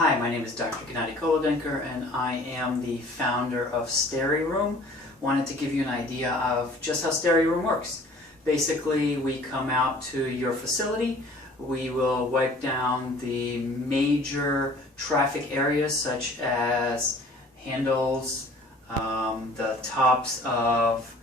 Hi, my name is Dr. Gennady Kolodenker and I am the founder of SteriRoom. Wanted to give you an idea of just how SteriRoom works. Basically, we come out to your facility, we will wipe down the major traffic areas such as handles, the tops of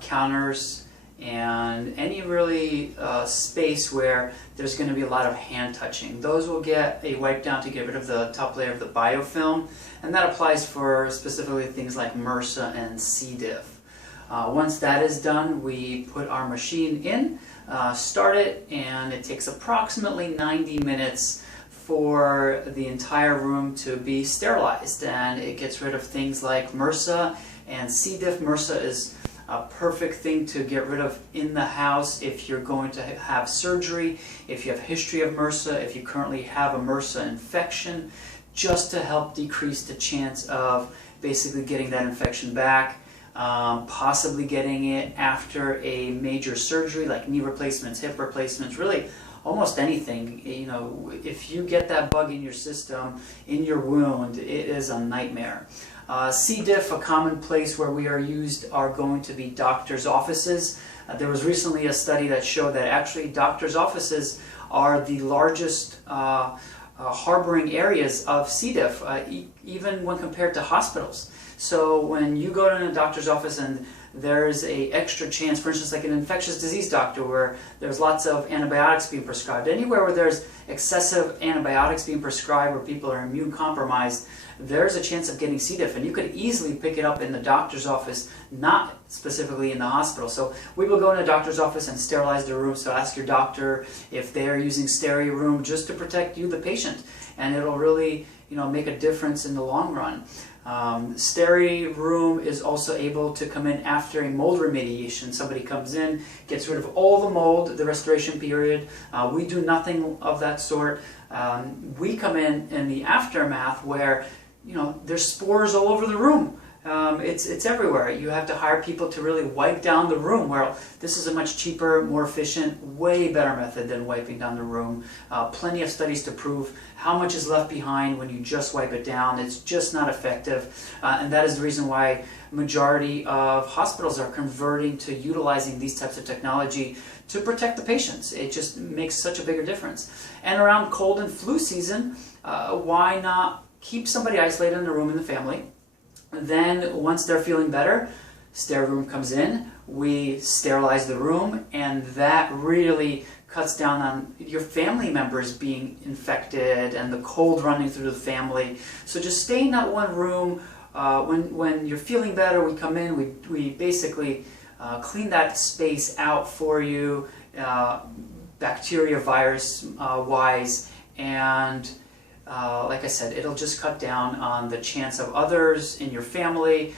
counters, and any really space where there's going to be a lot of hand touching. Those will get a wipe down to get rid of the top layer of the biofilm, and that applies for specifically things like MRSA and C. diff. Once that is done, we put our machine in, start it, and it takes approximately 90 minutes for the entire room to be sterilized, and it gets rid of things like MRSA and C. diff. MRSA is a perfect thing to get rid of in the house if you're going to have surgery, if you have a history of MRSA, if you currently have a MRSA infection, just to help decrease the chance of basically getting that infection back, possibly getting it after a major surgery like knee replacements, hip replacements, really almost anything. You know, if you get that bug in your system, in your wound, it is a nightmare. C. diff, a common place where we are used, are going to be doctors' offices. There was recently a study that showed that actually doctors' offices are the largest harboring areas of C. diff, even when compared to hospitals. So when you go to a doctor's office and there's a extra chance, for instance, like an infectious disease doctor where there's lots of antibiotics being prescribed, anywhere where there's excessive antibiotics being prescribed, where people are immune compromised, there's a chance of getting C. diff, and you could easily pick it up in the doctor's office, not specifically in the hospital. So we will go in a doctor's office and sterilize the room, so ask your doctor if they're using SteriRoom just to protect you, the patient, and it'll really, you know, make a difference in the long run. SteriRoom is also able to come in after a mold remediation. Somebody comes in, gets rid of all the mold, the restoration period. We do nothing of that sort. We come in the aftermath where, you know, there's spores all over the room. It's everywhere. You have to hire people to really wipe down the room. Well, this is a much cheaper, more efficient, way better method than wiping down the room. Plenty of studies to prove how much is left behind when you just wipe it down. It's just not effective, and that is the reason why majority of hospitals are converting to utilizing these types of technology to protect the patients. It just makes such a bigger difference. And around cold and flu season, why not keep somebody isolated in the room in the family? Then once they're feeling better, SteriRoom comes in, we sterilize the room, and that really cuts down on your family members being infected and the cold running through the family. So just stay in that one room. When you're feeling better, we come in, we basically clean that space out for you, bacteria, virus wise, and like I said, it'll just cut down on the chance of others in your family,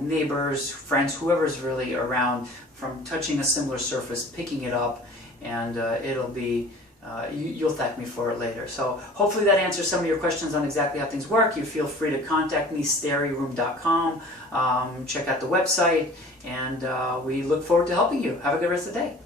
neighbors, friends, whoever's really around, from touching a similar surface, picking it up, and it'll be, you'll thank me for it later. So hopefully that answers some of your questions on exactly how things work. You feel free to contact me, SteriRoom.com, check out the website, and we look forward to helping you. Have a good rest of the day.